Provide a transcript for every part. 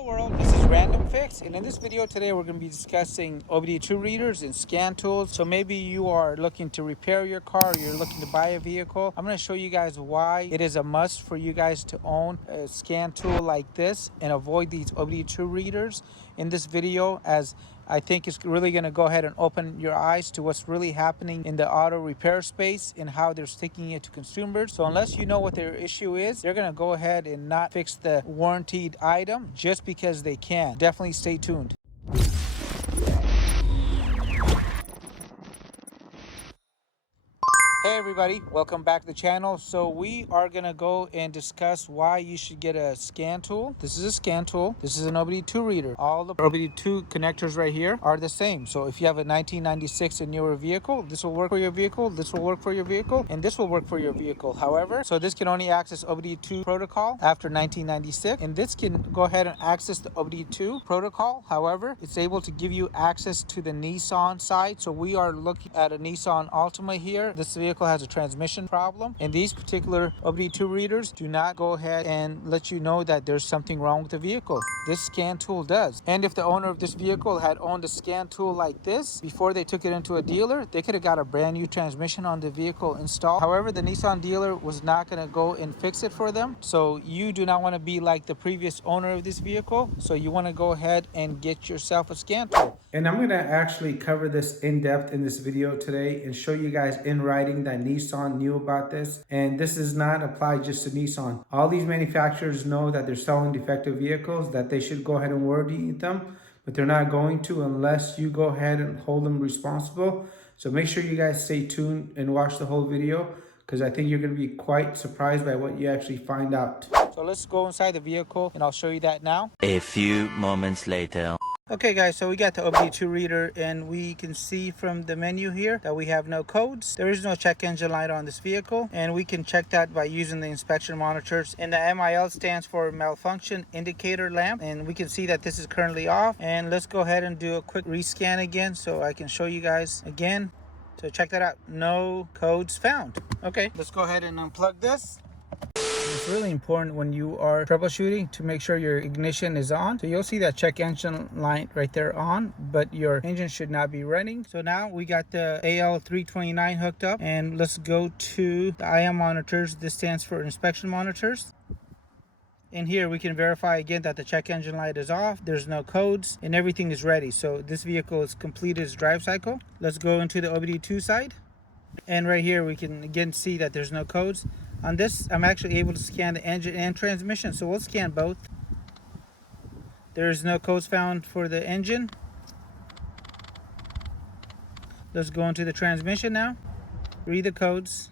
Hello world, this is Random Fix, and in this video today we're going to be discussing OBD2 readers and scan tools. So maybe you are looking to repair your car or you're looking to buy a vehicle. I'm going to show you guys why it is a must for you guys to own a scan tool like this and avoid these OBD2 readers in this video, as I think it's really going to go ahead and open your eyes to what's really happening in the auto repair space and how they're sticking it to consumers. So unless you know what their issue is, they're going to go ahead and not fix the warranted item just because they can. Definitely stay tuned. Hey everybody, welcome back to the channel. So we are gonna go and discuss why you should get a scan tool. This is a scan tool. This is an OBD2 reader. All the OBD2 connectors right here are the same. So if you have a 1996 and newer vehicle, this will work for your vehicle, this will work for your vehicle, and this will work for your vehicle. However, so this can only access OBD2 protocol after 1996, and this can go ahead and access the OBD2 protocol. However, it's able to give you access to the Nissan side. So we are looking at a Nissan Altima here. This vehicle has a transmission problem, and these particular OBD2 readers do not go ahead and let you know that there's something wrong with the vehicle. This scan tool does. And if the owner of this vehicle had owned a scan tool like this before they took it into a dealer, they could have got a brand new transmission on the vehicle installed. However, the Nissan dealer was not going to go and fix it for them. So you do not want to be like the previous owner of this vehicle. So you want to go ahead and get yourself a scan tool. And I'm going to actually cover this in depth in this video today and show you guys in writing that Nissan knew about this. And this does not apply just to Nissan. All these manufacturers know that they're selling defective vehicles, that they should go ahead and warranty them, but they're not going to unless you go ahead and hold them responsible. So make sure you guys stay tuned and watch the whole video, because I think you're going to be quite surprised by what you actually find out. So let's go inside the vehicle and I'll show you that now. A few moments later. Okay guys, so we got the OBD2 reader, and we can see from the menu here that we have no codes. There is no check engine light on this vehicle, and we can check that by using the inspection monitors. And the MIL stands for malfunction indicator lamp, and we can see that this is currently off. And let's go ahead and do a quick rescan again so I can show you guys again. So check that out, no codes found. Okay, let's go ahead and unplug this. It's really important when you are troubleshooting to make sure your ignition is on. So you'll see that check engine light right there on, but your engine should not be running. So now we got the AL329 hooked up, and let's go to the IM monitors. This stands for inspection monitors. In here we can verify again that the check engine light is off, there's no codes, and everything is ready. So this vehicle has completed its drive cycle. Let's go into the OBD2 side, and right here we can again see that there's no codes. On this, I'm actually able to scan the engine and transmission, so we'll scan both. There's no codes found for the engine. Let's go into the transmission now. Read the codes.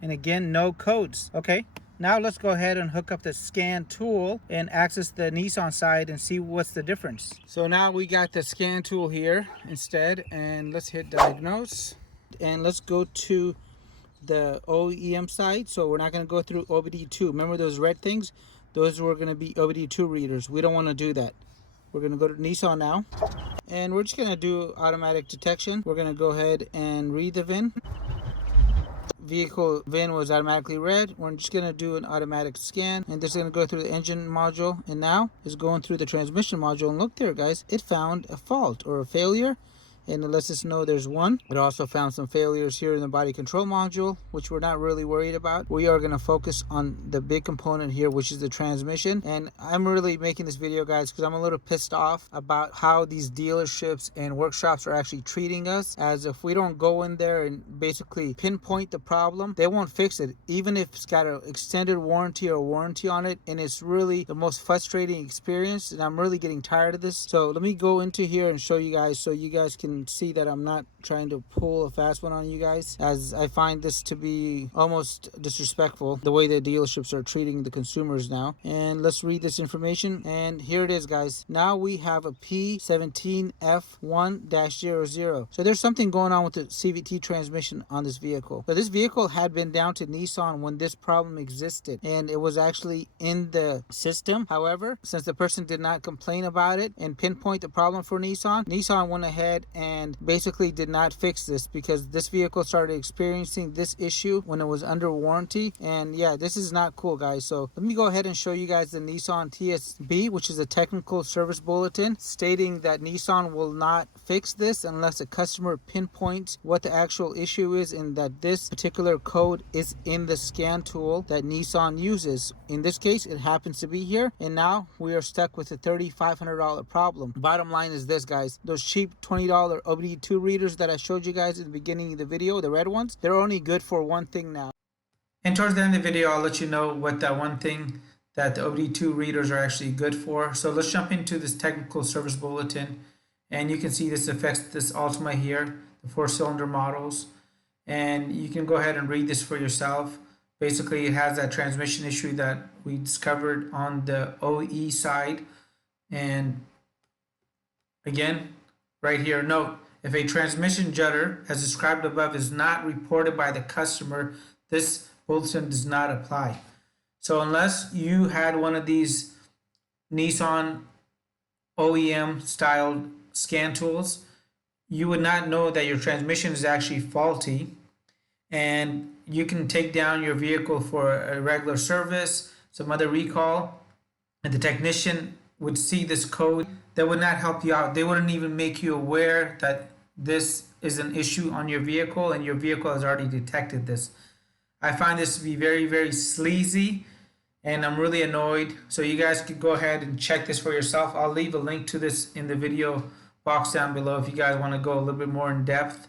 And again, no codes. Okay, now let's go ahead and hook up the scan tool and access the Nissan side and see what's the difference. So now we got the scan tool here instead, and let's hit diagnose. And let's go to the OEM side. So we're not going to go through OBD2. Remember those red things? Those were going to be OBD2 readers. We don't want to do that. We're going to go to Nissan now, and we're just going to do automatic detection. We're going to go ahead and read the VIN. Vehicle VIN was automatically read. We're just going to do an automatic scan, and this is going to go through the engine module, and now it's going through the transmission module. And look there guys, it found a fault or a failure, and it lets us know there's one. It also found some failures here in the body control module, which we're not really worried about. We are going to focus on the big component here, which is the transmission. And I'm really making this video guys because I'm a little pissed off about how these dealerships and workshops are actually treating us, as if we don't go in there and basically pinpoint the problem, they won't fix it, even if it's got an extended warranty or warranty on it. And it's really the most frustrating experience, and I'm really getting tired of this. So let me go into here and show you guys, so you guys can see that I'm not trying to pull a fast one on you guys, as I find this to be almost disrespectful, the way the dealerships are treating the consumers now. And let's read this information, and here it is guys. Now we have a P17F1-00. So there's something going on with the CVT transmission on this vehicle. So this vehicle had been down to Nissan when this problem existed, and it was actually in the system. However, since the person did not complain about it and pinpoint the problem for Nissan went ahead and basically did not fix this, because this vehicle started experiencing this issue when it was under warranty. And yeah, this is not cool, guys. So let me go ahead and show you guys the Nissan TSB, which is a technical service bulletin stating that Nissan will not fix this unless a customer pinpoints what the actual issue is, and that this particular code is in the scan tool that Nissan uses. In this case, it happens to be here, and now we are stuck with a $3,500 problem. Bottom line is this, guys: those cheap $20 OBD2 readers that I showed you guys in the beginning of the video, the red ones, they're only good for one thing now. And towards the end of the video, I'll let you know what that one thing that the OBD2 readers are actually good for. So let's jump into this technical service bulletin. And you can see this affects this Altima here, the 4-cylinder models. And you can go ahead and read this for yourself. Basically, it has that transmission issue that we discovered on the OE side. And again, right here, note, if a transmission judder, as described above, is not reported by the customer, this bulletin does not apply. So unless you had one of these Nissan OEM styled scan tools, you would not know that your transmission is actually faulty, and you can take down your vehicle for a regular service, some other recall, and the technician would see this code. That would not help you out. They wouldn't even make you aware that this is an issue on your vehicle and your vehicle has already detected this. I find this to be very, very sleazy, and I'm really annoyed. So you guys could go ahead and check this for yourself. I'll leave a link to this in the video box down below if you guys want to go a little bit more in depth.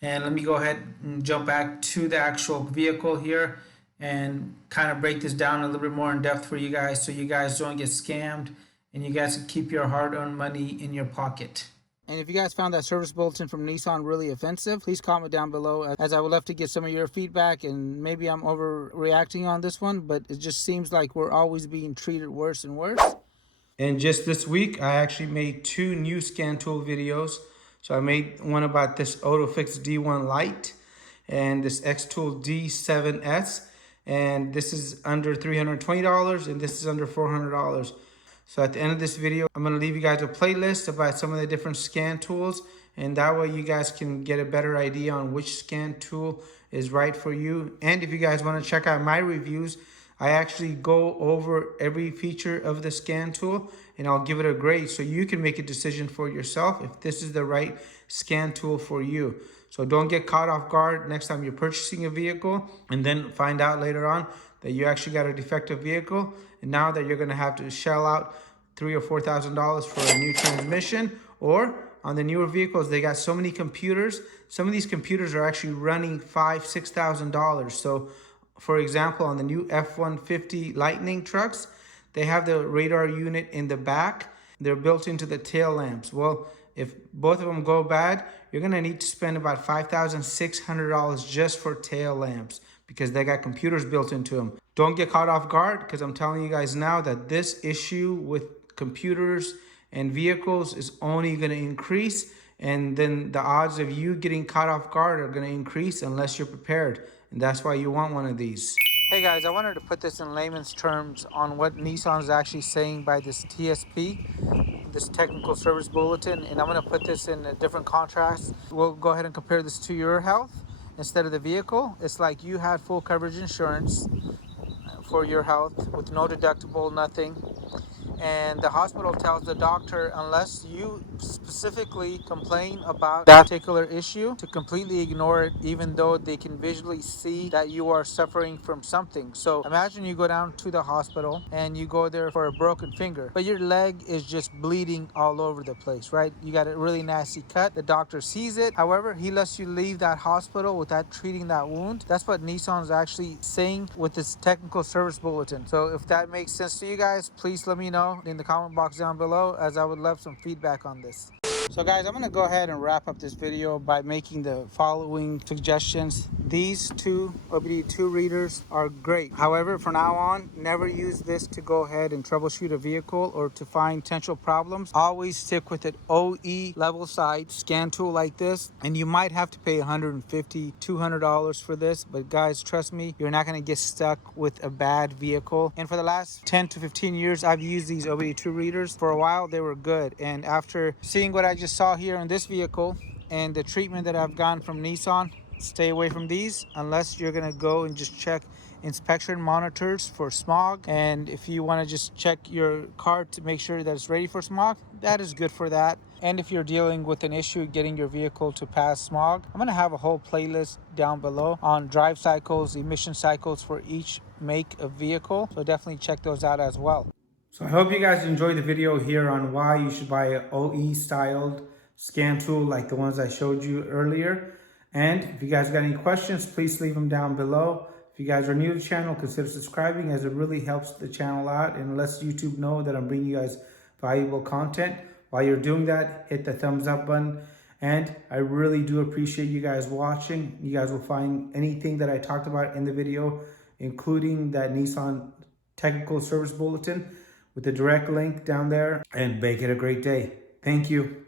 And let me go ahead and jump back to the actual vehicle here and kind of break this down a little bit more in depth for you guys, so you guys don't get scammed and you guys can keep your hard-earned money in your pocket. And if you guys found that service bulletin from Nissan really offensive, please comment down below, as I would love to get some of your feedback. And maybe I'm overreacting on this one, but it just seems like we're always being treated worse and worse. And just this week, I actually made 2 new scan tool videos. So I made one about this AutoFix D1 Lite and this X-Tool D7S. And this is under $320 and this is under $400. So at the end of this video, I'm going to leave you guys a playlist about some of the different scan tools, and that way you guys can get a better idea on which scan tool is right for you. And if you guys want to check out my reviews, I actually go over every feature of the scan tool and I'll give it a grade so you can make a decision for yourself if this is the right scan tool for you. So don't get caught off guard next time you're purchasing a vehicle and then find out later on that you actually got a defective vehicle, and now that you're going to have to shell out $3,000 or $4,000 for a new transmission. Or on the newer vehicles, they got so many computers. Some of these computers are actually running $5,000, $6,000. So for example, on the new F-150 Lightning trucks, they have the radar unit in the back. They're built into the tail lamps. Well, if both of them go bad, you're going to need to spend about $5,600 just for tail lamps, because they got computers built into them. Don't get caught off guard, because I'm telling you guys now that this issue with computers and vehicles is only going to increase, and then the odds of you getting caught off guard are going to increase unless you're prepared, and that's why you want one of these. Hey guys, I wanted to put this in layman's terms on what Nissan is actually saying by this TSP, this technical service bulletin, and I'm going to put this in a different contrast. We'll go ahead and compare this to your health. Instead of the vehicle, it's like you had full coverage insurance for your health with no deductible, nothing. And the hospital tells the doctor, unless you specifically complain about that particular issue, to completely ignore it, even though they can visually see that you are suffering from something. So imagine you go down to the hospital and you go there for a broken finger, but your leg is just bleeding all over the place, right? You got a really nasty cut. The doctor sees it. However, he lets you leave that hospital without treating that wound. That's what Nissan is actually saying with this technical service bulletin. So if that makes sense to you guys, please let me know in the comment box down below, as I would love some feedback on this. So guys, I'm going to go ahead and wrap up this video by making the following suggestions. These 2 OBD2 readers are great. However, from now on, never use this to go ahead and troubleshoot a vehicle or to find potential problems. Always stick with an OE-level side scan tool like this, and you might have to pay $150, $200 for this, but guys, trust me, you're not going to get stuck with a bad vehicle. And for the last 10 to 15 years, I've used these OBD2 readers. For a while, they were good, and after seeing what I just saw here in this vehicle and the treatment that I've gotten from Nissan, stay away from these unless you're gonna go and just check inspection monitors for smog. And if you want to just check your car to make sure that it's ready for smog, that is good for that. And if you're dealing with an issue getting your vehicle to pass smog, I'm gonna have a whole playlist down below on drive cycles, emission cycles for each make of vehicle, so definitely check those out as well. So I hope you guys enjoyed the video here on why you should buy an OE styled scan tool like the ones I showed you earlier. And if you guys got any questions, please leave them down below. If you guys are new to the channel, consider subscribing, as it really helps the channel out and lets YouTube know that I'm bringing you guys valuable content. While you're doing that, hit the thumbs up button. And I really do appreciate you guys watching. You guys will find anything that I talked about in the video, including that Nissan technical service bulletin with the direct link down there. And make it a great day. Thank you.